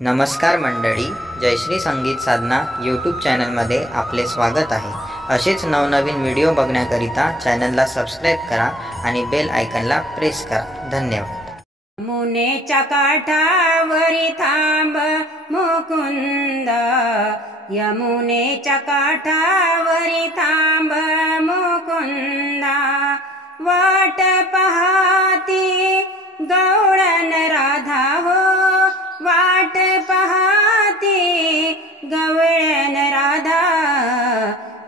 नमस्कार मंडळी, जयश्री संगीत साधना यूट्यूब चॅनलमध्ये आपले स्वागत आहे। असेच नवनवीन व्हिडिओ बघण्याकरिता चॅनलला सबस्क्राइब करा आणि बेल आयकॉनला प्रेस करा। धन्यवाद। यमुनेच्या काठावरी थांब मुकुंद, यमुनेच्या काठावरी थांब मुकुंद, वाट पाहती गवळण राधा हो, वाट पाहती गवळण राधा,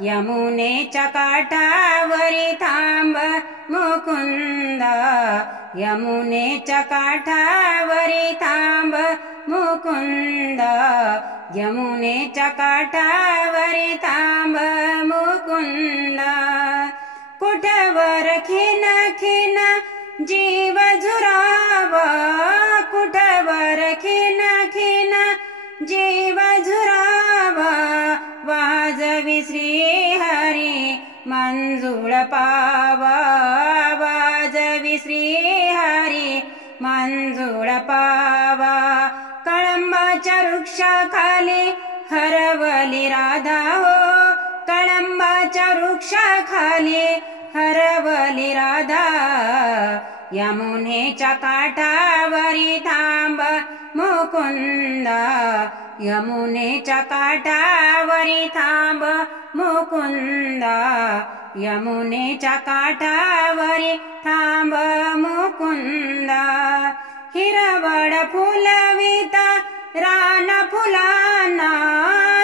यमुनेच्या काठावरी थांब मुकुंद, यमुनेच्या काठावरी थांब मुकुंद, यमुनेच्या काठावरी थांब मुकुंद, कुठवर खिन खिन जीव झुरावा, कुठवर खिन खिन जीव झुरावा, वाजवी श्री हरी मंजुळ पावा, वाजवी श्री हरी मंजुळ पावा, कळंबाच्या वृक्षाखाली हरवली राधा हो, कळंबाच्या वृक्षाखाली हरवली राधा, यमुनेच्या काठावरी थांब मुकुंद, यमुनेच्या काठावरी थांब मुकुंद, यमुनेच्या काठावरी थांब मुकुंद, हिरवळ फुलविता रान फुलांना,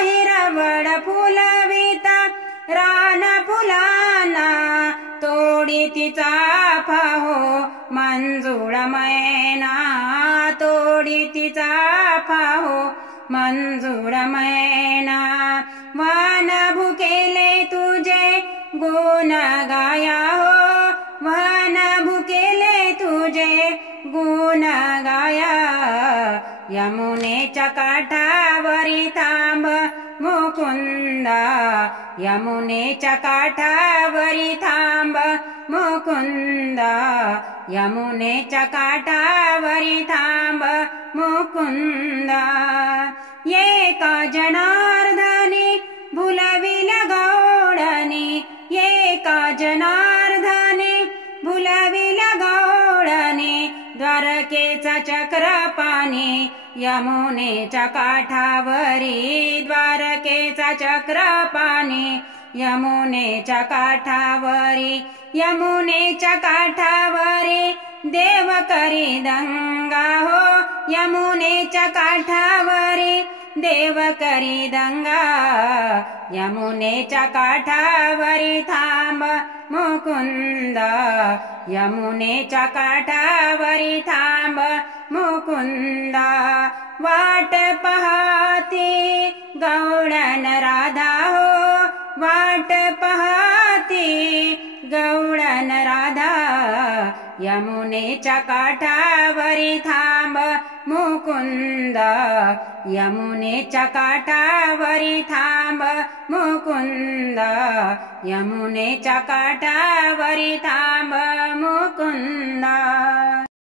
हिरवळ फुलविता रान फुलांना, तोडी तिचा हो मंजुळ मैना, तोडी तिचा हो मंजुळ मैना, वन भुकेले तुझे गुण गाया हो, वन भुकेले तुझे गुण गाया, यमुनेच्या काठावरी थांब मुकुंद, यमुनेच्या काठावरी थांब मुकुंद, यमुनेच्या काठावरी थांब मुकुंद, एका जनार्दनी भुलविल्या गवळणी, एका जनार्दनी भुलविल्या गवळणी, द्वारकेचा चक्रपाणी यमुनेच्या काठावरी, द्वारकेचा चक्रपाणी यमुनेच्या काठावरी, यमुनेच्या काठावरी देव करी दंगा हो, यमुनेच्या काठावरी देव करी दंगा, यमुनेच्या काठावरी थांब मुकुंद, यमुनेच्या काठावरी थांब मुकुंद, वाट पाहती गवळण राधा हो, वाट पाहती गवळण राधा, यमुनेच्या काठावरी थांब मुकुंद, यमुनेच्या काठावरी थांब मुकुंद, यमुनेच्या काठावरी थांब मुकुंद।